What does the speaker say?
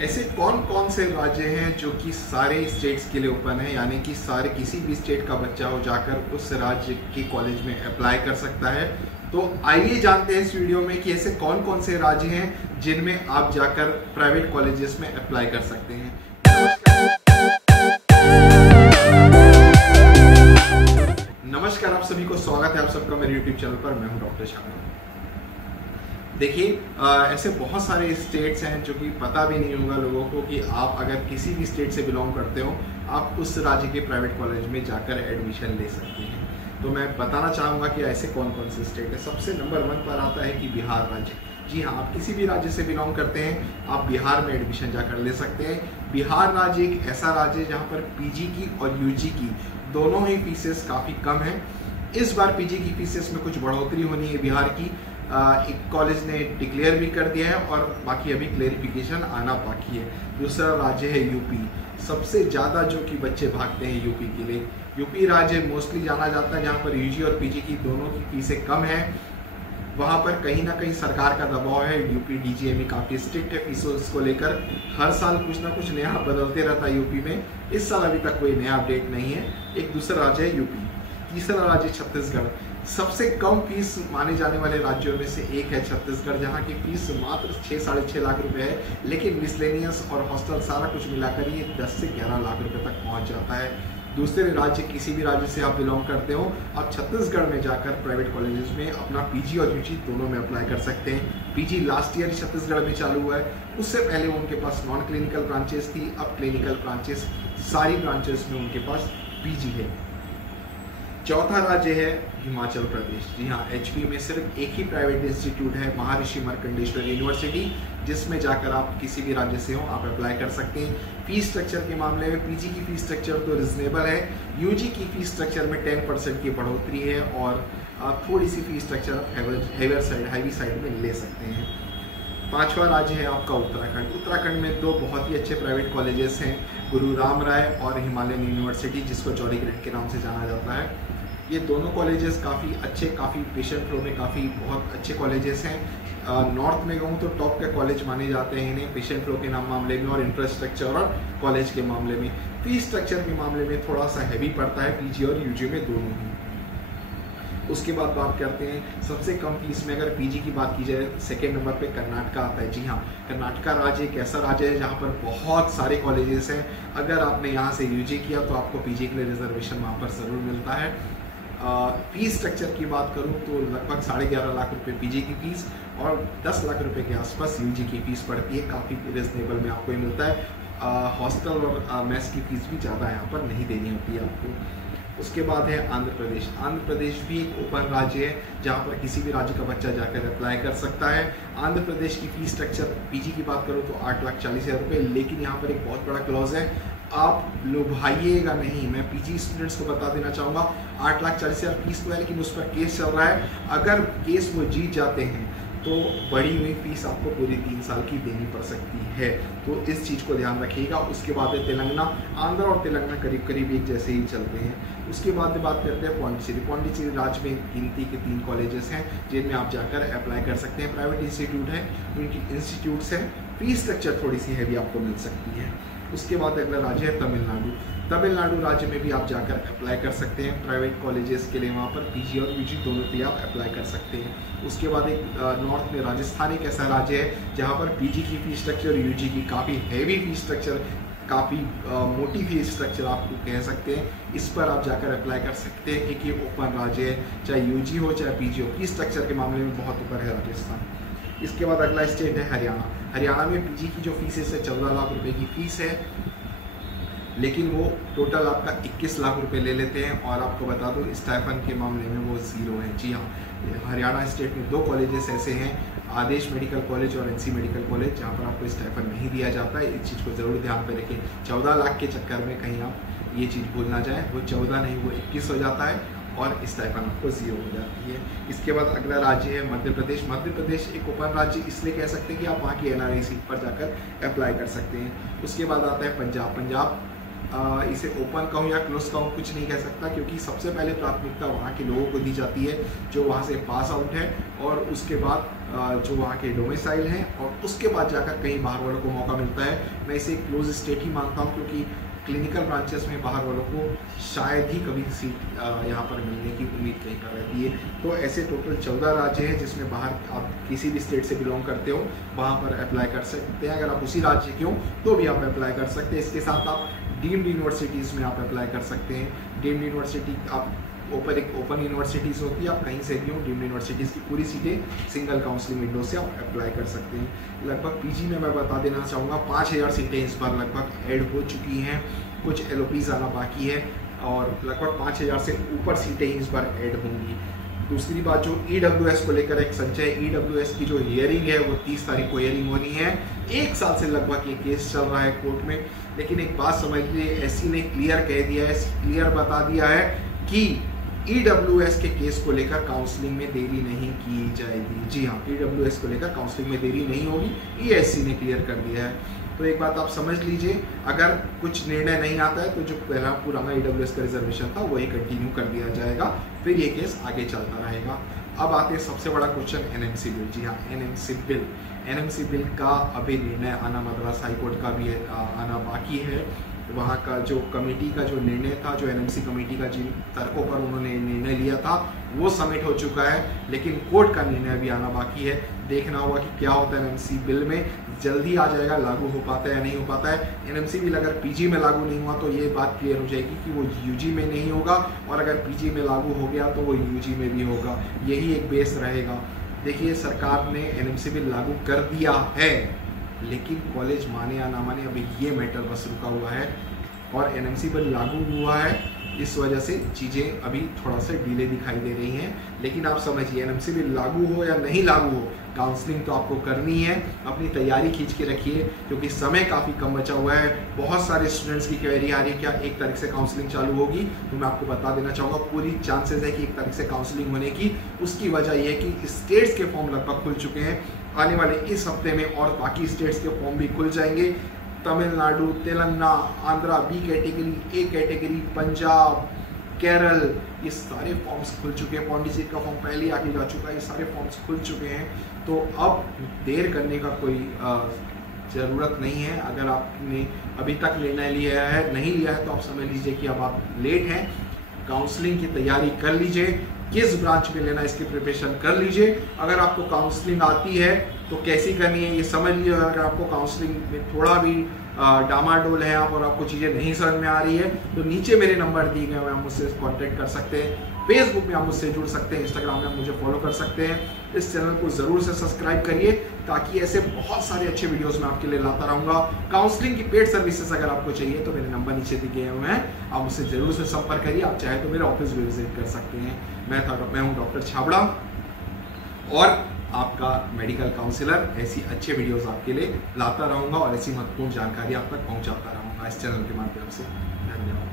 ऐसे कौन कौन से राज्य हैं जो कि सारे स्टेट्स के लिए ओपन है, यानी कि सारे किसी भी स्टेट का बच्चा हो जाकर उस राज्य के कॉलेज में अप्लाई कर सकता है। तो आइए जानते हैं इस वीडियो में कि ऐसे कौन कौन से राज्य हैं जिनमें आप जाकर प्राइवेट कॉलेजेस में अप्लाई कर सकते हैं। नमस्कार, आप सभी को स्वागत है आप सबका मेरे YouTube चैनल पर। मैं हूं डॉक्टर शर्मा। देखिए, ऐसे बहुत सारे स्टेट्स हैं जो कि पता भी नहीं होगा लोगों को कि आप अगर किसी भी स्टेट से बिलोंग करते हो आप उस राज्य के प्राइवेट कॉलेज में जाकर एडमिशन ले सकते हैं। तो मैं बताना चाहूँगा कि ऐसे कौन कौन से स्टेट है। सबसे नंबर 1 पर आता है कि बिहार राज्य। जी हाँ, आप किसी भी राज्य से बिलोंग करते हैं आप बिहार में एडमिशन जाकर ले सकते हैं। बिहार राज्य एक ऐसा राज्य है जहाँ पर पीजी की और यूजी की दोनों ही फीसेस काफ़ी कम है। इस बार पीजी की फीसेस में कुछ बढ़ोतरी होनी है बिहार की। एक कॉलेज ने डिक्लेयर भी कर दिया है और बाकी अभी क्लेरिफिकेशन आना बाकी है। दूसरा राज्य है यूपी। सबसे ज़्यादा जो कि बच्चे भागते हैं यूपी के लिए। यूपी राज्य मोस्टली जाना जाता है जहाँ पर यूजी और पीजी की दोनों की फीसें कम है। वहाँ पर कहीं ना कहीं सरकार का दबाव है। यूपी डीजीएमई काफ़ी स्ट्रिक्ट है फीसों को लेकर। हर साल कुछ ना कुछ नया बदलते रहता है यूपी में। इस साल अभी तक कोई नया अपडेट नहीं है। एक दूसरा राज्य है यूपी। तीसरा राज्य छत्तीसगढ़। सबसे कम फीस माने जाने वाले राज्यों में से एक है छत्तीसगढ़, जहाँ की फीस मात्र 6-6.5 लाख रुपए है। लेकिन मिसलेनियस और हॉस्टल सारा कुछ मिलाकर ये 10 से 11 लाख रुपए तक पहुँच जाता है। दूसरे राज्य, किसी भी राज्य से आप बिलोंग करते हो, आप छत्तीसगढ़ में जाकर प्राइवेट कॉलेजेस में अपना पीजी और यूजी दोनों में अप्लाई कर सकते हैं। पीजी लास्ट ईयर छत्तीसगढ़ में चालू हुआ है। उससे पहले उनके पास नॉन क्लिनिकल ब्रांचेस थी, अब क्लिनिकल ब्रांचेस, सारी ब्रांचेस में उनके पास पीजी है। चौथा राज्य है हिमाचल प्रदेश। जी हाँ, एचपी में सिर्फ एक ही प्राइवेट इंस्टीट्यूट है, महर्षि मार्कंडेश्वर यूनिवर्सिटी, जिसमें जाकर आप किसी भी राज्य से हो आप अप्लाई कर सकते हैं। फीस स्ट्रक्चर के मामले में पीजी की फीस स्ट्रक्चर तो रिजनेबल है। यूजी की फीस स्ट्रक्चर में 10% की बढ़ोतरी है और थोड़ी सी फीस स्ट्रक्चर आप हैवी साइड में ले सकते हैं। पांचवा राज्य है आपका उत्तराखंड। उत्तराखंड में दो बहुत ही अच्छे प्राइवेट कॉलेजेस हैं, गुरु राम राय और हिमालयन यूनिवर्सिटी, जिसको जॉली ग्रेड के नाम से जाना जाता है। ये दोनों कॉलेजेस काफ़ी अच्छे, काफ़ी पेशेंट फ्लो में काफ़ी बहुत अच्छे कॉलेजेस हैं। नॉर्थ में कहूँ तो टॉप के कॉलेज माने जाते हैं इन्हें, पेशेंट फ्लो के मामले में और इंफ्रास्ट्रक्चर और कॉलेज के मामले में। फीस स्ट्रक्चर के मामले में थोड़ा सा हैवी पड़ता है पीजी और यूजी में दोनों ही। उसके बाद बात करते हैं सबसे कम फीस में। अगर पीजी की बात की जाए, सेकेंड नंबर पे कर्नाटक आता है। जी हाँ, कर्नाटक राज्य एक ऐसा राज्य है जहाँ पर बहुत सारे कॉलेजेस हैं। अगर आपने यहाँ से यूजी किया तो आपको पीजी के लिए रिजर्वेशन वहाँ पर ज़रूर मिलता है। फीस स्ट्रक्चर की बात करूँ तो लगभग 11.5 लाख रुपए पीजी की फीस और 10 लाख रुपए के आसपास यूजी की फीस पड़ती है। काफ़ी रिजनेबल में आपको ही मिलता है। हॉस्टल और मेस की फीस भी ज़्यादा यहाँ पर नहीं देनी होती है आपको। उसके बाद है आंध्र प्रदेश। आंध्र प्रदेश भी एक ओपन राज्य है जहाँ पर किसी भी राज्य का बच्चा जाकर अप्लाई कर सकता है। आंध्र प्रदेश की फीस स्ट्रक्चर पीजी की बात करूँ तो 8,40,000 रुपये। लेकिन यहाँ पर एक बहुत बड़ा क्लॉज है, आप लुभाइएगा नहीं। मैं पीजी स्टूडेंट्स को बता देना चाहूँगा, 8,40,000 फीस तो है, लेकिन उस पर केस चल रहा है। अगर केस वो जीत जाते हैं तो बढ़ी हुई फीस आपको पूरी 3 साल की देनी पड़ सकती है। तो इस चीज़ को ध्यान रखिएगा। उसके बाद है तेलंगाना। आंध्र और तेलंगाना करीब करीब एक जैसे ही चलते हैं। उसके बाद बात करते हैं पौंडीचेरी। पौंडीचेरी राज्य में गिनती के 3 कॉलेजेस हैं जिनमें आप जाकर अप्लाई कर सकते हैं। प्राइवेट इंस्टीट्यूट है, उनकी इंस्टीट्यूट्स हैं। फीस स्ट्रक्चर थोड़ी सी हैवी आपको मिल सकती है। उसके बाद अगला राज्य है तमिलनाडु। तमिलनाडु राज्य में भी आप जाकर अप्लाई कर सकते हैं प्राइवेट कॉलेजेस के लिए। वहाँ पर पीजी और यूजी दोनों के लिए आप अप्लाई कर सकते हैं। उसके बाद एक नॉर्थ में राजस्थान एक ऐसा राज्य है जहाँ पर पीजी की फीस स्ट्रक्चर, यूजी की काफ़ी हैवी फीस स्ट्रक्चर, काफ़ी मोटी फीस स्ट्रक्चर आपको कह सकते हैं। इस पर आप जाकर अप्लाई कर सकते हैं क्योंकि ओपन राज्य है, चाहे यूजी हो चाहे पीजी हो। फीस स्ट्रक्चर के मामले में बहुत ऊपर है राजस्थान। इसके बाद अगला स्टेट है हरियाणा। हरियाणा में पीजी की जो फीस है 14 लाख रुपए की फीस है, लेकिन वो टोटल आपका 21 लाख रुपए ले लेते हैं। और आपको बता दूं स्टाइफन के मामले में वो 0 है। जी हाँ, हरियाणा स्टेट में 2 कॉलेजेस ऐसे हैं, आदेश मेडिकल कॉलेज और एनसी मेडिकल कॉलेज, जहाँ पर आपको स्टाइफन नहीं दिया जाता है। इस चीज़ को ज़रूर ध्यान में रखें। 14 लाख के चक्कर में कहीं आप ये चीज़ भूल ना जाए। वो 14 नहीं, वो 21 हो जाता है और स्टाइफन आपको 0 हो जाती है। इसके बाद अगला राज्य है मध्य प्रदेश। मध्य प्रदेश एक ओपन राज्य इसलिए कह सकते हैं कि आप वहाँ की एनआरई सीट पर जाकर अप्लाई कर सकते हैं। उसके बाद आता है पंजाब। पंजाब इसे ओपन कहूँ या क्लोज कहूँ कुछ नहीं कह सकता, क्योंकि सबसे पहले प्राथमिकता वहाँ के लोगों को दी जाती है जो वहाँ से पास आउट है, और उसके बाद जो वहाँ के डोमिसाइल हैं, और उसके बाद जाकर कहीं बाहर वालों को मौका मिलता है। मैं इसे क्लोज स्टेट ही मानता हूँ, क्योंकि क्लिनिकल ब्रांचेस में बाहर वालों को शायद ही कभी सीट यहाँ पर मिलने की उम्मीद कहीं पर रहती है। तो ऐसे टोटल 14 राज्य हैं जिसमें बाहर आप किसी भी स्टेट से बिलोंग करते हो वहाँ पर अप्लाई कर सकते हैं। अगर आप उसी राज्य के हो तो भी आप अप्लाई कर सकते हैं। इसके साथ आप डीम्ड यूनिवर्सिटीज़ में आप अप्लाई कर सकते हैं। डीम्ड यूनिवर्सिटी आप ओपन यूनिवर्सिटीज़ होती है, आप कहीं से भी हो, डीम्ड यूनिवर्सिटीज़ की पूरी सीटें सिंगल काउंसलिंग विंडो से आप अप्लाई कर सकते हैं। लगभग पीजी में मैं बता देना चाहूँगा 5000 सीटें इस बार लगभग ऐड हो चुकी हैं। कुछ LOPs आना बाकी है और लगभग 5000 से ऊपर सीटें इस बार ऐड होंगी। दूसरी बात, जो EWS को लेकर एक संचय EWS की जो हियरिंग है वो 30 तारीख को हियरिंग होनी है। 1 साल से लगभग ये केस चल रहा है कोर्ट में, लेकिन एक बात समझ लीजिए, SC ने क्लियर कह दिया है, क्लियर बता दिया है कि EWS के केस को लेकर काउंसलिंग में देरी नहीं की जाएगी। जी हाँ, EWS को लेकर काउंसलिंग में देरी नहीं होगी, ये SC ने क्लियर कर दिया है। तो एक बात आप समझ लीजिए, अगर कुछ निर्णय नहीं आता है तो जो पहला पुराना EWS का रिजर्वेशन था वही कंटिन्यू कर दिया जाएगा, फिर ये केस आगे चलता रहेगा। अब आते हैं सबसे बड़ा क्वेश्चन, NMC बिल। जी हाँ, NMC बिल का अभी निर्णय आना, मद्रास हाईकोर्ट का भी आना बाकी है। वहाँ का जो कमेटी का जो निर्णय था, जो NMC कमेटी का जिन तर्कों पर उन्होंने निर्णय लिया था वो सबमिट हो चुका है, लेकिन कोर्ट का निर्णय भी आना बाकी है। देखना होगा कि क्या होता है NMC बिल में, जल्दी आ जाएगा, लागू हो पाता है या नहीं हो पाता है। NMC बिल अगर PG में लागू नहीं हुआ तो ये बात क्लियर हो जाएगी कि वो UG में नहीं होगा, और अगर PG में लागू हो गया तो वो UG में भी होगा। यही एक बेस रहेगा। देखिए, सरकार ने NMC बिल लागू कर दिया है, लेकिन कॉलेज माने या ना माने अभी ये मैटर बस रुका हुआ है, और NMC बिल लागू हुआ है, इस वजह से चीज़ें अभी थोड़ा सा डिले दिखाई दे रही हैं। लेकिन आप समझिए, NMC बिल लागू हो या नहीं लागू हो, काउंसलिंग तो आपको करनी है। अपनी तैयारी खींच के रखिए, क्योंकि समय काफ़ी कम बचा हुआ है। बहुत सारे स्टूडेंट्स की क्वेरी आ रही है क्या 1 तारीख से काउंसलिंग चालू होगी, तो मैं आपको बता देना चाहूँगा पूरी चांसेस है कि 1 तारीख से काउंसलिंग होने की। उसकी वजह यह है कि स्टेट्स के फॉर्म लगभग खुल चुके हैं, आने वाले इस हफ्ते में और बाकी स्टेट्स के फॉर्म भी खुल जाएंगे। Tamil Nadu, Telangana, Andhra B category, A category, Punjab, Kerala, ये सारे फॉर्म्स खुल चुके हैं। पौंडीचेरी का फॉर्म पहले ही आगे जा चुका है, ये सारे फॉर्म्स खुल चुके हैं। तो अब देर करने का कोई ज़रूरत नहीं है। अगर आपने अभी तक निर्णय लिया है, नहीं लिया है, तो आप समझ लीजिए कि अब आप लेट हैं। काउंसलिंग की तैयारी कर लीजिए, किस ब्रांच में लेना इसकी प्रिपरेशन कर लीजिए। अगर आपको काउंसलिंग आती है तो कैसी करनी है ये समझ लीजिए। अगर आपको काउंसलिंग में थोड़ा भी डामाडोल है आप, और आपको चीज़ें नहीं समझ में आ रही है, तो नीचे मेरे नंबर दिए गए हैं, आप मुझसे कांटेक्ट कर सकते हैं। फेसबुक में आप मुझसे जुड़ सकते हैं, इंस्टाग्राम में आप मुझे फॉलो कर सकते हैं। इस चैनल को ज़रूर से सब्सक्राइब करिए, ताकि ऐसे बहुत सारे अच्छे वीडियोस मैं आपके लिए लाता रहूँगा। काउंसलिंग की पेड सर्विसेज अगर आपको चाहिए तो मेरे नंबर नीचे दिए हुए हैं, आप मुझसे ज़रूर से संपर्क करिए। आप चाहे तो मेरे ऑफिस भी विजिट कर सकते हैं। मैं हूँ डॉक्टर छाबड़ा, और आपका मेडिकल काउंसलर। ऐसी अच्छे वीडियोस आपके लिए लाता रहूँगा और ऐसी महत्वपूर्ण जानकारी आप तक पहुँचाता रहूँगा इस चैनल के माध्यम से। धन्यवाद।